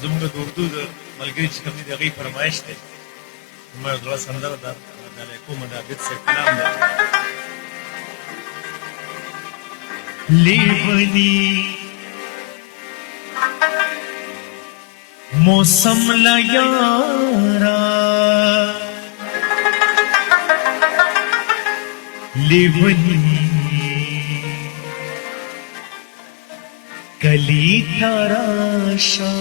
زموږ د اردو د ملګري چې کوم دي د هغوی فرمایش دی. زما زړه سندره ده د علیکم د عابد صاحب کلام ده. لیونی موسم لا یارا لیونی کلی تراشا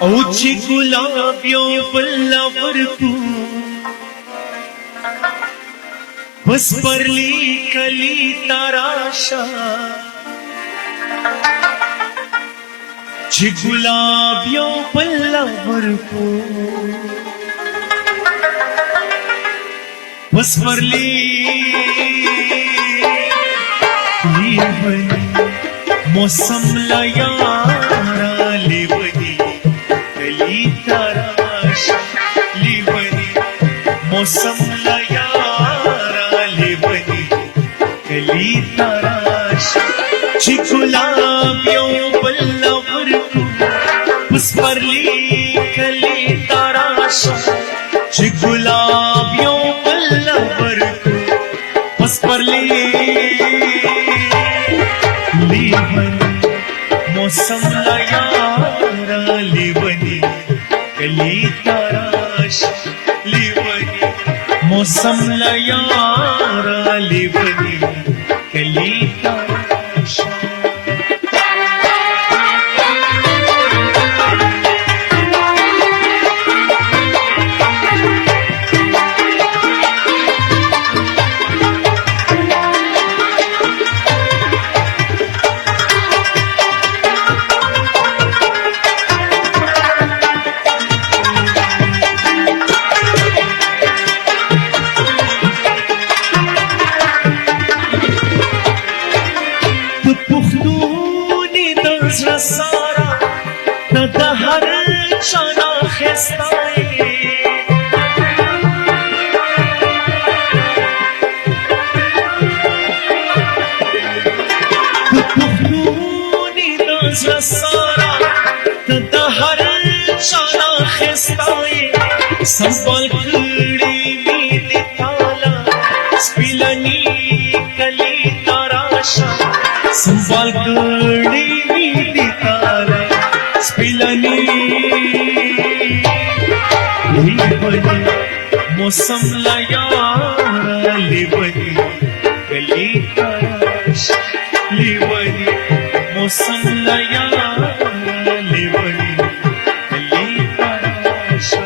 او چی گلابیوں پلاور کو بس پرلی کلی تراشا چی گلابیوں پلاور کو بس پرلی لیونی موسم لا یارا لیونی کلی تراشا لیونی موسم لا یارا لیونی کلی تراشا چی گلابیوں پلاور کو بس پرلی کلی تراشا چی گلابیوں پلاور کو بس پرلی لیونی موسم لا یارا لیونی کلی تراشا لیونی موسم لا یارا لیونی کلی تراشا سارا نہ ہر چانا خستائے پختونی نظر سارا نہ ہر چانا خستائے سنبھال کھڑی میری تالا سپیلنی کلی تراشا سنبھال کھڑی سپیلنی لیونی موسم لا یارا لیونی کلی تراشا لیونی موسم لا یارا لیونی کلی تراشا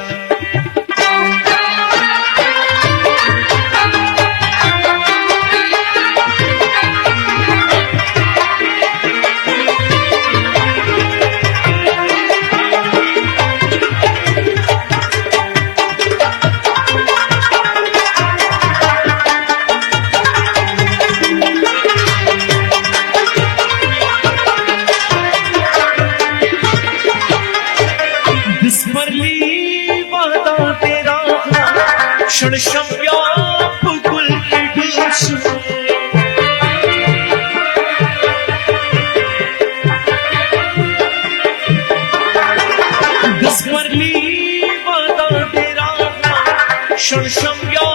شمیا گل کی ڈوس دس پرلی وعدہ تیرا شمیا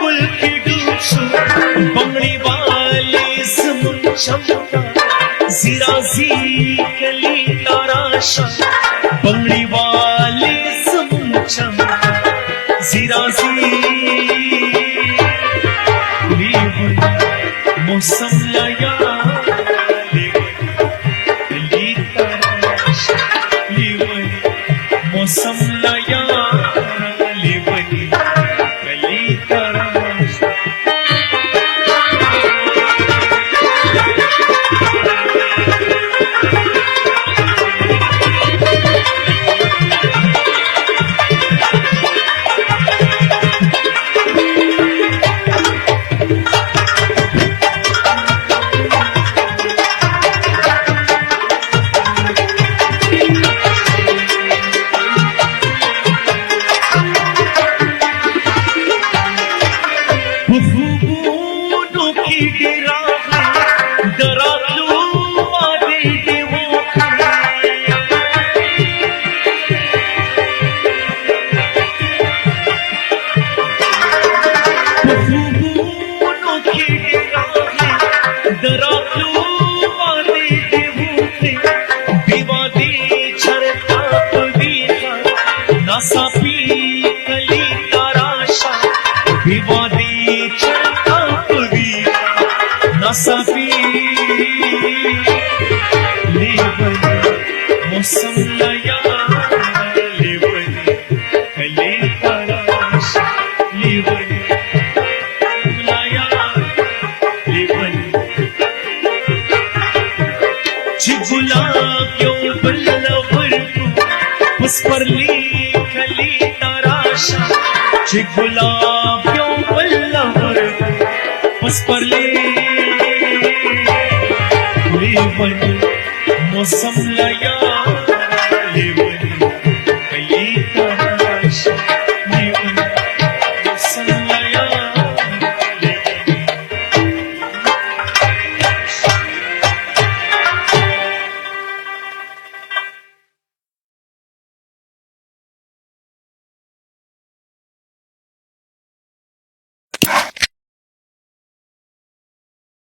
گل کی ڈوس بنگڑی والی سمن چمکا زیرا زی کلی تراشا بنگڑی والی سمن چمکا زیرا زی لیونی موسم لا یارا لیونی کلی تراشا لیونی موسم لا یارا لیونی کلی تراشا की गिरा घरातलो वादे देवो फुगूनो खेडे राहे घरातलो वादे देवो विवादे छरता पवीखा नासापी कली ताराशा विवादे छरता पवीखा नासापी लेवनी मौसम लया लेवनी कली ताराशा लेवनी लया लेवनी गुलाब्यों बल्लवर उस पर लिखली ताराशा गुलाब्यों बल्लवर उस पर लेवनी मौसम लया